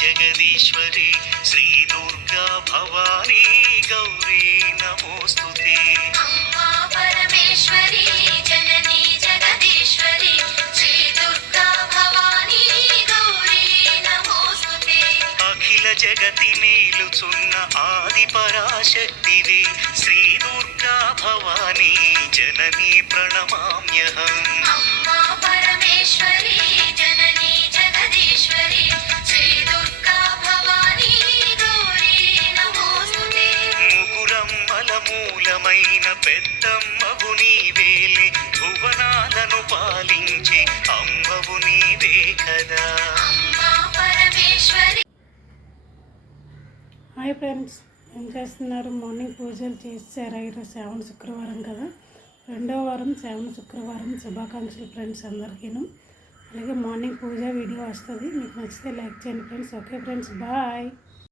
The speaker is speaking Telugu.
జగదీశ్వరి శ్రీ దుర్గా భవానీ గౌరీ నమోస్తుతే అమ్మా పరమేశ్వరి జననీ జగదీశ్వరి శ్రీ దుర్గా భవానీ గౌరీ నమోస్తుతే అఖిల జగతి మేలుచున్న ఆది పరాశక్తివే శ్రీ దుర్గా భవానీ జననీ ప్రణమామ్యహం అమ్మా పరమేశ్వరి జననీ జగదీశ్వరి శ్రీ దుర్గా భవానీ గౌరీ నమోస్తుతే ముగురమ్మల మూలమైన పెద్దమ్మవు నీవేలే భువనాలను పాలించే అమ్మవు నీవే కదా. అమ్మా పరమేశ్వరి. హాయ్ ఫ్రెండ్స్, ఏం చేస్తున్నారు? మార్నింగ్ పూజలు చేశారా? ఈరోజు శ్రావణ శుక్రవారం కదా, రెండో వారం శ్రావణ శుక్రవారం శుభాకాంక్షలు ఫ్రెండ్స్ అందరికీను. అలాగే మార్నింగ్ పూజ వీడియో వస్తుంది, మీకు నచ్చితే లైక్ చేయండి ఫ్రెండ్స్. Okay friends, bye.